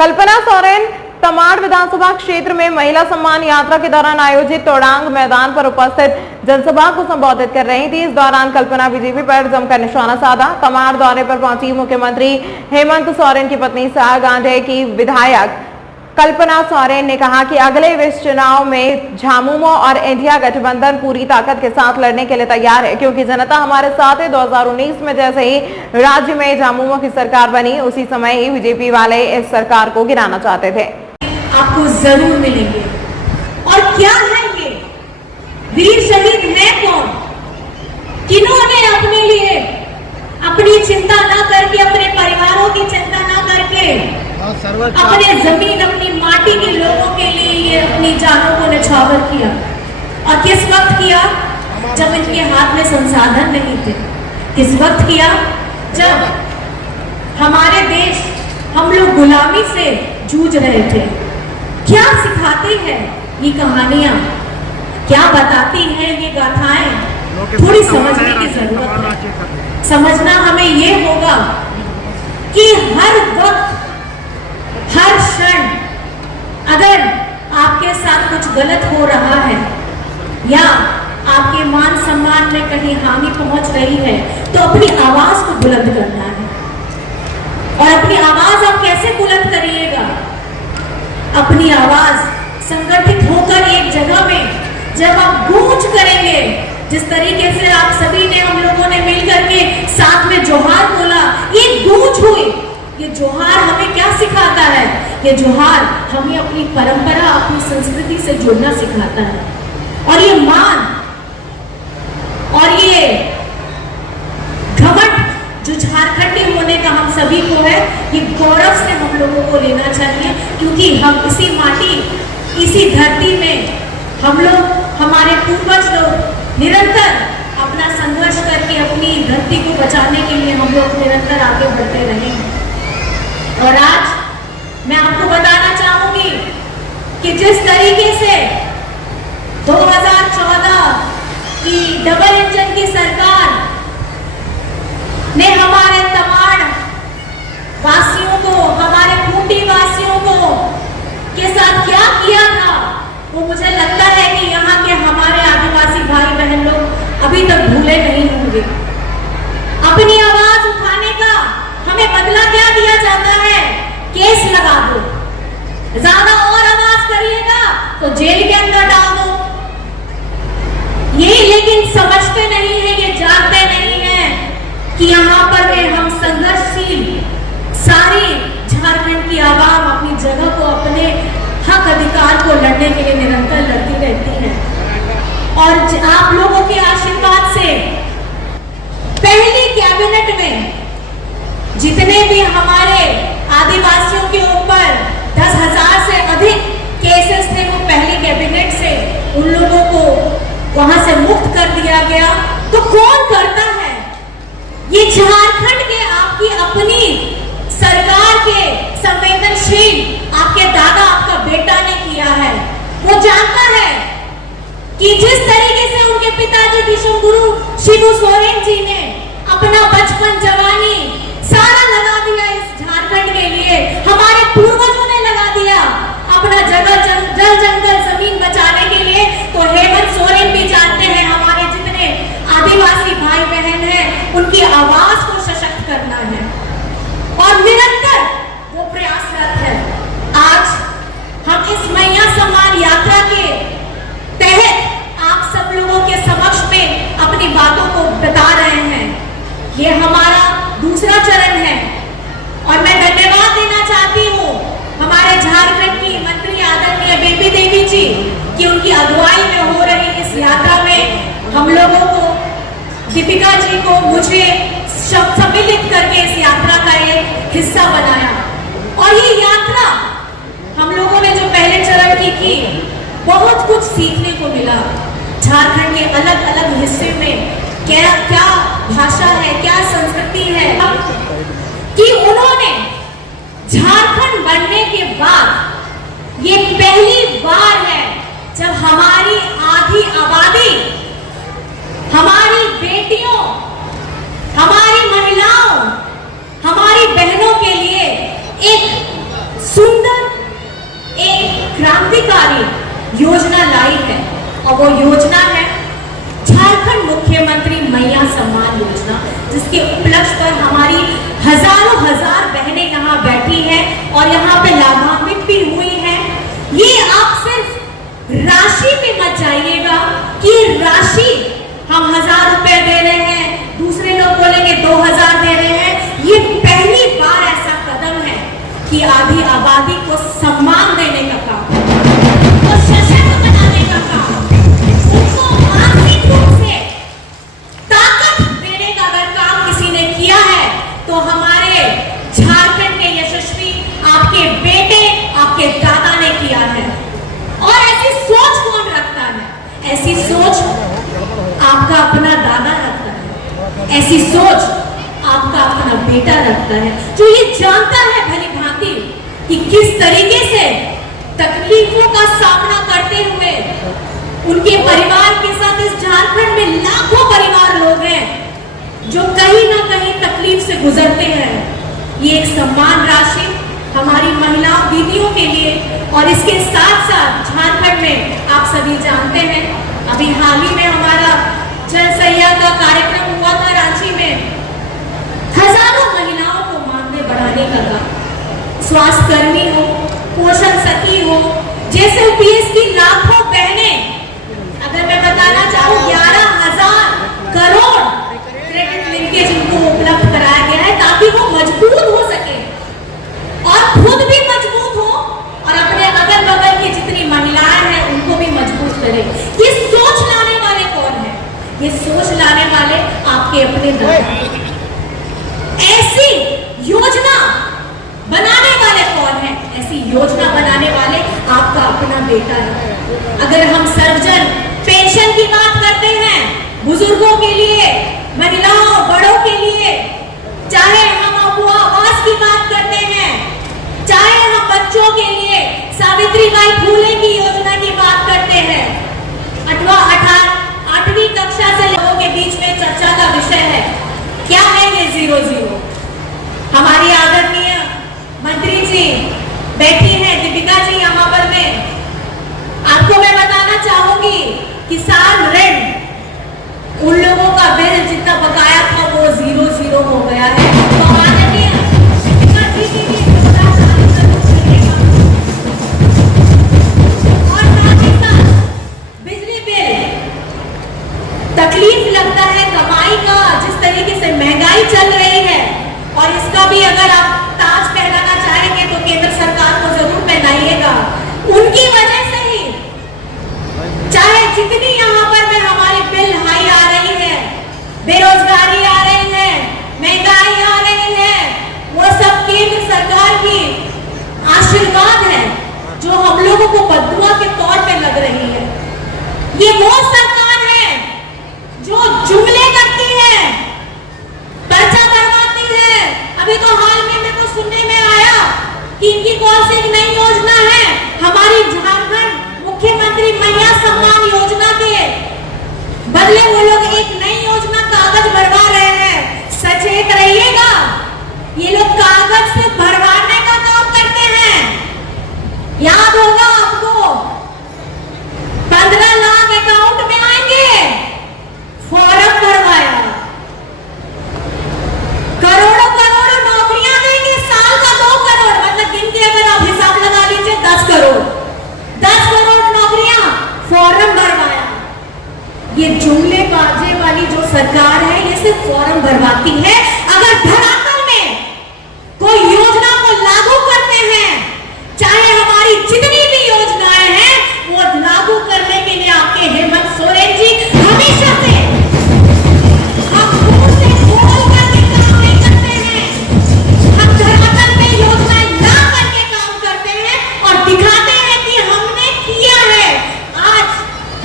कल्पना सोरेन तमाड़ विधानसभा क्षेत्र में महिला सम्मान यात्रा के दौरान आयोजित तोड़ांग मैदान पर उपस्थित जनसभा को संबोधित कर रही थी। इस दौरान कल्पना बीजेपी पर जमकर निशाना साधा। तमाड़ दौरे पर पहुंची मुख्यमंत्री हेमंत सोरेन की पत्नी साह गांधी की विधायक कल्पना सोरेन ने कहा कि अगले विस चुनाव में झामुमो और इंडिया गठबंधन पूरी ताकत के साथ लड़ने के लिए तैयार है, क्योंकि जनता हमारे साथ है। 2019 में जैसे ही राज्य में झामुमो की सरकार बनी, उसी समय ही बीजेपी वाले इस सरकार को गिराना चाहते थे। आपको जरूर मिलेंगे। और क्या है ये वीर शहीद है कौन? किन्होंने अपने लिए अपनी चिंता ना करके, अपने परिवारों की चिंता ना करके, अपने जमीन अपनी माटी के लोगों के लिए ये अपनी जानों को न्यौछावर किया। और किस वक्त किया? जब इनके हाथ में संसाधन नहीं थे। किस वक्त किया? जब हमारे देश, हम लोग गुलामी से जूझ रहे थे। क्या सिखाती है ये कहानियां, क्या बताती हैं ये गाथाएं? थोड़ी समझने की जरूरत है। समझना हमें ये होगा कि हर वक्त, हर क्षण अगर आपके साथ कुछ गलत हो रहा है या आपके मान सम्मान में कहीं हानि पहुंच रही है, तो अपनी आवाज को बुलंद करना है। और अपनी आवाज आप कैसे बुलंद करिएगा? अपनी आवाज संगठित होकर एक जगह में जब आप गूंज करेंगे, जिस तरीके से आप सभी ने, हम लोगों ने मिलकर के साथ में जोहार बोला, ये गूंज हुई। ये जोहार हमें क्या सिखाता है? ये जोहार हमें अपनी परंपरा, अपनी संस्कृति से जुड़ना सिखाता है। और ये मान और ये घमंड जो झारखंडी होने का हम सभी को है, ये गौरव से हम लोगों को लेना चाहिए, क्योंकि हम इसी माटी, इसी धरती में हम लोग, हमारे पूर्वज लोग निरंतर अपना संघर्ष करके अपनी धरती को बचाने के लिए हम लोग निरंतर आगे बढ़ते रहेंगे। और आज मैं आपको बताना चाहूंगी कि जिस तरीके से 2014 की डबल इंजन की सरकार ने हमारे तमाड़ वासियों को, हमारे खूंटी वासियों को के साथ क्या किया था, वो मुझे लगता है कि यहाँ के हमारे आदिवासी भाई बहन लोग अभी तक भूले नहीं होंगे। अपनी आवाज उठाने का हमें बदला क्या दिया जाता है? केस लगा दो। ज्यादा और आवाज करिएगा तो जेल के अंदर डाल दो। ये लेकिन समझते नहीं है, ये जानते नहीं है कि यहाँ पर हम संघर्षशील सारी झारखंड की आवाम अपनी जगह को, अपने हक अधिकार को लड़ने के लिए निरंतर लड़ती रहती है। और आप लोगों के आशीर्वाद से पहली कैबिनेट में जितने भी हमारे आदिवासियों के ऊपर 10,000 से अधिक केसेस थे, वो पहली कैबिनेट से उन लोगों को वहां से मुक्त कर दिया गया। तो कौन करता है? ये झारखंड के आपकी अपनी सरकार के संवेदनशील आपके दादा, आपका बेटा ने किया है। वो जानता है कि जिस तरीके से उनके पिताजी विश्व गुरु शिबू सोरेन जी ने अपना बचपन, जवानी सारा लगा दिया इस झारखंड के लिए, हमारे पूर्वजों ने लगा दिया अपना जगह, जल जंगल, जमीन बचाने के लिए, तो हेमंत सोरेन भी जानते हैं हमारे जितने आदिवासी भाई बहन हैं, उनकी आवाज को सशक्त करना है। और निरंतर वो प्रयासरत है। आज हम इस मैया सम्मान यात्रा के तहत आप सब लोगों के समक्ष में अपनी बातों को बता रहे हैं। ये हमारा दूसरा चरण है। और मैं धन्यवाद देना चाहती हूँ हमारे झारखंड की मंत्री आदरणीय बेबी देवी जी की, उनकी अगुवाई में हो रही इस यात्रा में हम लोगों को, दीपिका जी को, मुझे सम्मिलित करके इस यात्रा का एक हिस्सा बनाया। और ये यात्रा हम लोगों ने जो पहले चरण की थी, बहुत कुछ सीखने को मिला। झारखंड के अलग अलग हिस्से में क्या क्या भाषा है, क्या संस्कृति है, कि उन्होंने झारखंड बनने के बाद ये पहली बार है जब हमारी आधी आबादी, हमारी बेटियों, हमारी महिलाओं, हमारी बहनों के लिए एक सुंदर क्रांतिकारी योजना लाई है, और वो योजना है झारखंड मुख्यमंत्री मैया सम्मान योजना, जिसके उपलक्ष्य पर हमारी हजारों हजार बहनें यहाँ बैठी हैं और यहाँ पे लाभान्वित भी हुई हैं। ये आप सिर्फ राशि पे मत जाइएगा कि राशि हम 1000 रुपए दे रहे हैं, दूसरे लोग बोलेंगे 2000 दे रहे हैं। ये पहली बार ऐसा कदम है कि आधी आबादी को सम्मान देने का काम, उनको सशक्त बनाने का काम, उनको आर्थिक रूप से ताकत देने का अगर काम किसी ने किया है तो हमारे झारखंड के यशस्वी आपके बेटे, आपके दादा ने किया है। और ऐसी सोच कौन रखता है? ऐसी सोच आपका अपना दादा रखता है, ऐसी सोच आपका अपना बेटा रखता है, जो ये जानता है भली भांति कि किस तरीके से तकलीफों का सामना करते हुए उनके परिवार के साथ इस झारखंड में लाखों परिवार लोग हैं जो कहीं ना कहीं तकलीफ से गुजरते हैं। ये एक सम्मान राशि हमारी महिला दीदियों के लिए, और इसके साथ साथ झारखंड में आप सभी जानते हैं अभी हाल ही में हमारा जनसैया का कार्यक्रम हुआ था रांची में। हजारों महिलाओं को मानदेय बढ़ाने का काम, स्वास्थ्य कर्मी हो, पोषण सखी हो, जैसे यूपीएस की लाखों बहनें, अगर मैं बताना चाहूँ 11,000 करोड़ क्रेडिट लिंकेज उनको उपलब्ध कराया गया है ताकि वो मजबूत हो सके और खुद भी मजबूत हो और अपने अगल बगल की जितनी महिलाएं हैं उनको भी मजबूत करे। ये सोच लाने वाले कौन है? ये सोच लाने वाले आपके अपने दादा। ऐसी योजना बनाने वाले कौन है? ऐसी योजना बनाने वाले आपका अपना बेटा है। अगर हम सर्वजन पेंशन की बात करते हैं, बुजुर्गों के लिए, महिलाओं, बड़ों के लिए, चाहे हम अबुआ आवास की बात करते हैं, चाहे हम बच्चों के लिए सावित्रीबाई फुले की योजना की बात करते हैं, 8वीं कक्षा से लोगों के बीच में चर्चा का विषय है क्या है ये 0-0। हमारी आदरणीय मंत्री जी बैठी हैं, दीपिका जी यहाँ पर में, आपको मैं बताना चाहूंगी किसान ऋण उन लोगों का बिल जितना बकाया था वो 0-0 हो गया है। तो आदरणीय दीपिका जी की भी और साथ ही साथ बिजली बिल, तकलीफ लगता है कमाई का, जिस तरीके से महंगाई चल रही है, और इसका भी अगर आप ताज पहनाना चाहेंगे तो केंद्र सरकार को जरूर पहनाइएगा। उनकी वजह से ही चाहे जितनी यहाँ पर में हमारी बिल हाई आ रही है, बेरोजगारी आ रही है, महंगाई आ रही है, वो सब केंद्र सरकार की आशीर्वाद है जो हम लोगों को बद्दुआ के तौर पे लग रही है। ये वो सरकार है जो जुमले करती है, पर्चा करवाती है। अभी तो हाल में मेरे को सुनने में आया कि इनकी कौन सी एक नई योजना है, हमारी झारखंड मुख्यमंत्री मैया सम्मान योजना के बदले वो लोग एक नई योजना कागज भरवा रहे हैं। सचेत रहिएगा, ये लोग कागज से भरवाने का काम करते हैं। याद होगा आपको 15 लाख अकाउंट में आएंगे, फॉर्म भरवाया, करोड़ों करोड़ों नौकरियां देंगे, साल का 2 करोड़, मतलब दिन के अगर आप हिसाब लगा लीजिए 10 करोड़, 10 करोड़ नौकरियां, फॉर्म भरवाया। ये जुमले बाजे वाली जो सरकार है ये सिर्फ फॉर्म भरवाती है। अगर धरातल में कोई योजना को लागू करते हैं, चाहे हमारी जितनी भी योजनाएं हैं वो लागू करने के लिए आपके हेमंत सोरेन जी हमेशा से हम मुंह से बोल करके काम नहीं करते हैं, हम धरातल पे योजनाएं ला करके काम करते हैं और दिखाते हैं कि हमने किया है। आज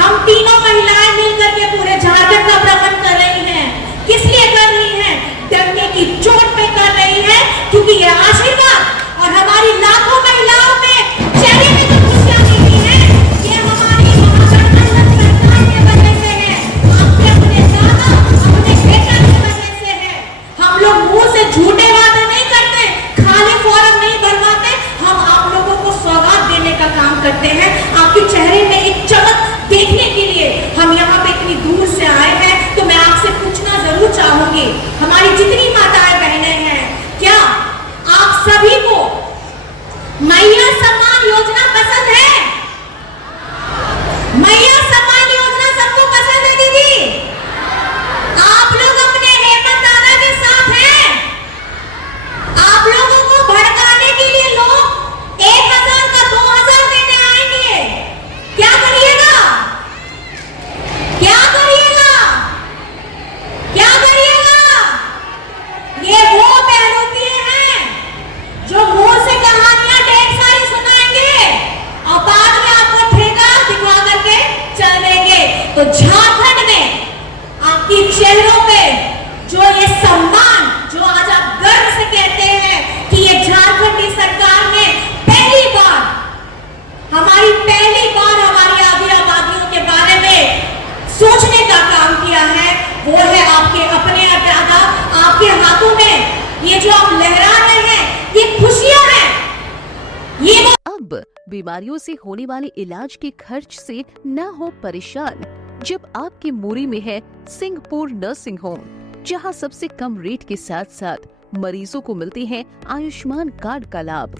हम तीनों महिलाएं मिलकर के पूरे झारखंड का भ्रमण कर रही हैं। किस लिए कर रही हैं? डंके की चोट पे कर रही है, क्योंकि ये आशीर्वाद और हमारी लाखों महिलाओं में चेहरे में जो खुशियां मिली है ये हमारी महागठबंधन सरकार की वजह से है, आपके अपने दादा, अपने बेटा की वजह से है। हम लोग मुंह से झूठे वादे नहीं करते, खाली फॉर्म नहीं भरवाते, हम आप लोगों को सौगात देने करते हैं। आपके चेहरे में एक चमक देखने के लिए हम यहाँ पे इतनी दूर से आए हैं। तो मैं आपसे पूछना जरूर चाहूंगी, हमारी जितनी माताएं बहनें हैं, क्या आप सभी को मैया सम्मान योजना पसंद है? मैया सम्मान योजना सबको पसंद है दीदी? आप लोग अपने हेमंत दादा के साथ हैं? आप लोगों को भड़काने के लिए लोग 1000 का 2000 देने आएंगे, क्या करिएगा? क्या करिएगा? क्या करिएगा? ये वो बहरूपिये हैं जो मुंह से कहानियां ढेर सारी सुनाएंगे और बाद में आपको ठेका दिखा करके चल देंगे। तो झारखंड में आपकी चेहरों पे जो ये सम्मान, जो आज आप गर्व से कहते हैं कि ये झारखंड की सरकार ने पहली बार हमारी आदि आबादियों के बारे में सोचने का काम किया है, वो है आपके अपने दादा। आपके हाथों में ये जो आप लहरा रहे हैं, ये खुशियां हैं। ये वो अब बीमारियों से होने वाले इलाज के खर्च से न हो परेशान जब आपके मुरी में है सिंहपुर नर्सिंग होम, जहां सबसे कम रेट के साथ साथ मरीजों को मिलते हैं आयुष्मान कार्ड का लाभ।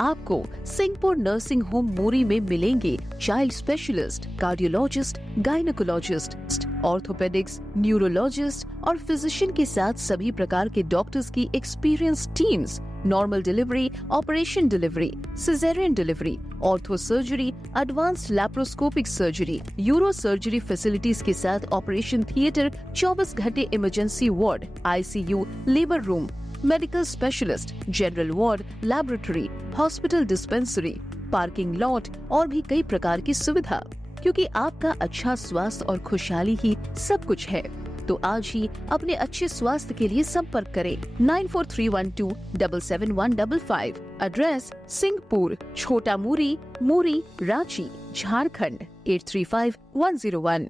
आपको सिंहपुर नर्सिंग होम मुरी में मिलेंगे child specialist, cardiologist, gynaecologist, orthopaedics, neurologist और फिजिशियन के साथ सभी प्रकार के डॉक्टर्स की experience teams, normal delivery, operation delivery, caesarean delivery, ortho surgery, advanced laparoscopic surgery, euro surgery facilities के साथ ऑपरेशन थिएटर, 24 घंटे emergency ward, ICU, labour room, medical specialist, general ward, laboratory, hospital dispensary, parking lot और भी कई प्रकार की सुविधा। क्योंकि आपका अच्छा स्वास्थ्य और खुशहाली ही सब कुछ है, तो आज ही अपने अच्छे स्वास्थ्य के लिए संपर्क करें 9431277155। एड्रेस सिंहपुर, छोटा मुरी, मुरी, रांची, झारखंड 835101।